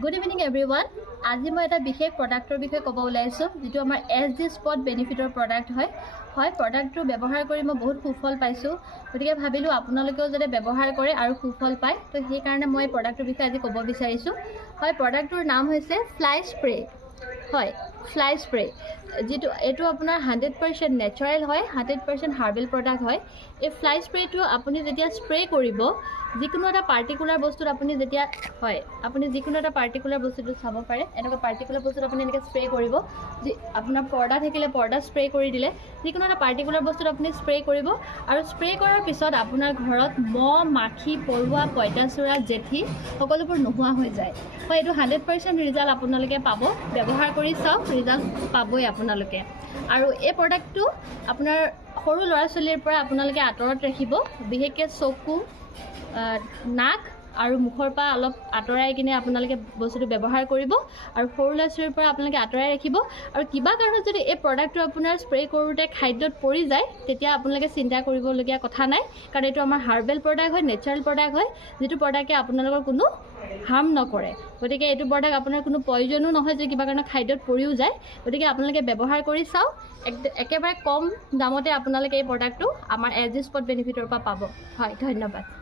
Good evening everyone. আজি মই এটা বিশেষ প্ৰডাক্টৰ বিষয়ে ক'ব ওলাইছো যেটো আমাৰ SD Spot বেনিফিটৰ প্ৰডাক্ট হয় প্ৰডাক্টটো ব্যৱহাৰ কৰি মই বহুত সুফল পাইছো গতিকে ভাবিলো আপোনালোকেও যদি ব্যৱহাৰ কৰে আৰু সুফল পায় তো সেই কাৰণে মই প্ৰডাক্টৰ বিষয়ে আজি ক'ব বিচাৰিছো প্ৰডাক্টৰ নাম হৈছে ফ্লাই স্প্ৰে ফ্লাই স্প্ৰে যেটো এটো আপোনাৰ 100% নেচাৰেল হয় 100% হাৰ্বেল প্ৰডাক্ট হয় এই ফ্লাই স্প্ৰেটো আপুনি যেতিয়া স্প্ৰে কৰিব যিকোনো এটা পাৰ্টিকুলাৰ বস্তুত আপুনি যেতিয়া আপুনি যিকোনো এটা পাৰ্টিকুলাৰ বস্তুটো চাব পাৰে এনেকৈ পাৰ্টিকুলাৰ বস্তুত আপুনি এনেকৈ স্প্ৰে কৰিব যে আপোনাৰ পৰ্দা থাকিলে পৰ্দা স্প্ৰে কৰি দিলে যিকোনো এটা পাৰ্টিকুলাৰ বস্তুত আপুনি স্প্ৰে কৰিব আৰু স্প্ৰে কৰাৰ পিছত আপোনাৰ ঘৰত মহ মাখি পৰুৱা পইতাচোৰা জেঠি সকলোবোৰ নোহোৱা হৈ যায় এটো 100% ৰিজাল্ট আপোনালোকে পাব ব্যৱহাৰ কৰি চাওক ৰিজাল্ট পাবই আপোনালোকে আৰু এই প্ৰডাক্টটো আপোনাৰ সৰু ল'ৰা ছোৱালীৰ পৰা আপোনালোকে আঁতৰত ৰাখিব বিশেষকৈ চকু নাক আৰু মুখৰ পৰা অলপ আঁতৰাই কিনে আপোনালোকে বস্তুটো ব্যৱহাৰ কৰিব আৰু সৰু ল'ৰা ছোৱালীৰ পৰা আপোনালোকে আঁতৰাই ৰাখিব আৰু কিবা কাৰণত যদি এই প্ৰডাক্টটো আপোনাৰ স্প্ৰে কৰোতে খাদ্যত পৰি যায় তেতিয়া আপোনালোকে চিন্তা কৰিবলগীয়া কথা নাই কাৰণ এটো আমাৰ হাৰ্বেল প্ৰডাক্ট হয় নেচাৰেল প্ৰডাক্ট হয় যেটো প্ৰডাক্টে আপোনালোকৰ কোনো হাৰ্ম নকৰে গতিকে এটো প্ৰডাক্ট আপোনাৰ কোনো পয়জনো নহয় যে কিবা কাৰণত খাদ্যত পৰিও যায় গতিকে আপোনালোকে ব্যৱহাৰ কৰি চাওক একেবাৰে কম দামতে আপোনালোকে এই প্ৰডাক্টটো আমাৰ SD Spot বেনিফিটৰ পৰা পাব ধন্যবাদ